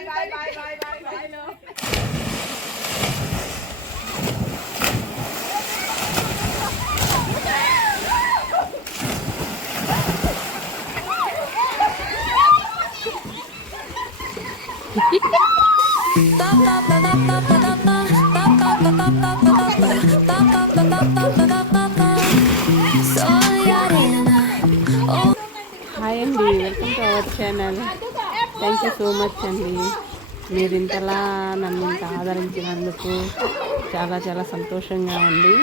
Hi అండి, welcome to our channel. Thank you so much అండి. మీరు ఇంతలా నన్ను ఇంత ఆదరించినందుకు చాలా చాలా సంతోషంగా ఉంది.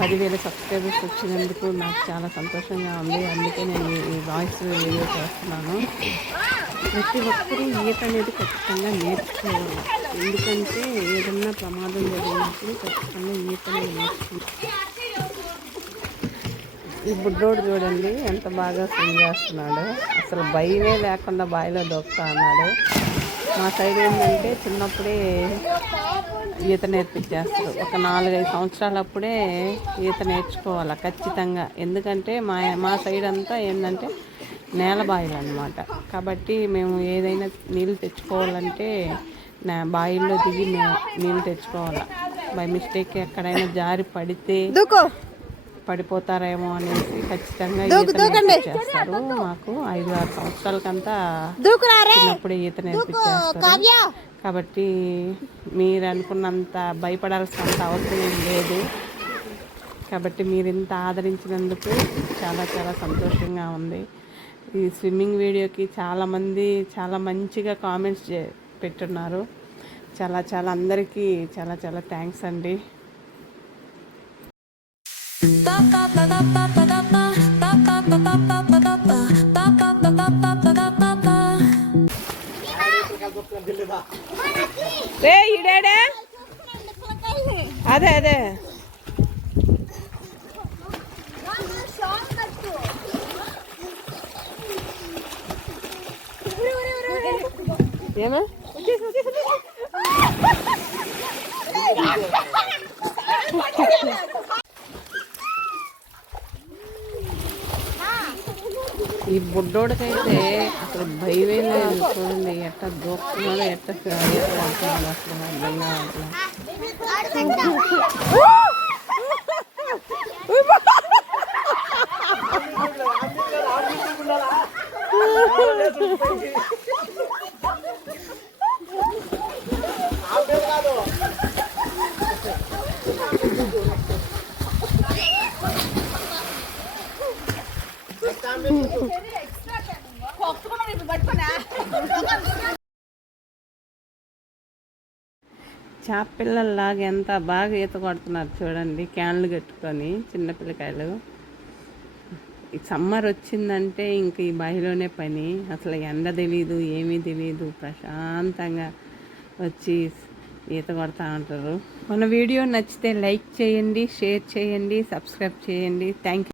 10,000 సబ్స్క్రైబర్స్ వచ్చినందుకు నాకు చాలా సంతోషంగా ఉంది. అందుకే నేను ఈ వాయిస్ వీడియో చేస్తున్నాను. ప్రతి ఒక్కరూ ఈత అనేది ఖచ్చితంగా నేర్చుకోవాలి. ఎందుకంటే ఏదన్నా ప్రమాదం జరిగినప్పుడు ఖచ్చితంగా ఈత అనేది నేర్చుకుంటాం. ఈ బుడ్డోడు చూడండి ఎంత బాగా స్విమ్ చేస్తున్నాడు. అసలు భయమే లేకుండా బావిలో దొక్కుతా అన్నాడు. మా సైడ్ ఏంటంటే చిన్నప్పుడే ఈత నేర్పించేస్తారు. ఒక 4-5 సంవత్సరాలప్పుడే ఈత నేర్చుకోవాలి ఖచ్చితంగా. ఎందుకంటే మా సైడ్ అంతా ఏంటంటే నేల బావిలు అన్నమాట. కాబట్టి మేము ఏదైనా నీళ్ళు తెచ్చుకోవాలంటే బావిల్లో దిగి మేము నీళ్ళు తెచ్చుకోవాలి. బై మిస్టేక్ ఎక్కడైనా జారి పడిపోతారేమో అనేసి ఖచ్చితంగా ఈత నేర్పించేస్తారు. మాకు 5-6 సంవత్సరాలకంతా చిన్నప్పుడే ఈత నేర్పించేస్తారు. కాబట్టి మీరు అనుకున్నంత భయపడాల్సినంత అవసరం లేదు. కాబట్టి మీరు ఇంత ఆదరించినందుకు చాలా చాలా సంతోషంగా ఉంది. ఈ స్విమ్మింగ్ వీడియోకి చాలామంది చాలా మంచిగా కామెంట్స్ పెట్టున్నారు. చాలా చాలా అందరికీ చాలా చాలా థ్యాంక్స్ అండి. అదే అదే ఏమా ఈ బుడ్డోడికైతే అసలు భయమే లేదు. చూడండి ఎట్లా దూకుతున్నాడో ఎట్లా పడుతున్నాడు అసలు అర్థంగా చాపిల్లల్లాగా ఎంత బాగా ఈత కొడుతున్నారు చూడండి. క్యాన్లు కట్టుకొని చిన్నపిల్లకాయలు. ఈ సమ్మర్ వచ్చిందంటే ఇంక ఈ బావిలోనే పని. అసలు ఎండ తెలీదు, ఏమీ తెలీదు. ప్రశాంతంగా వచ్చి ఈత కొడతా ఉంటారు. మన వీడియో నచ్చితే లైక్ చేయండి, షేర్ చేయండి, సబ్స్క్రైబ్ చేయండి. Thank you.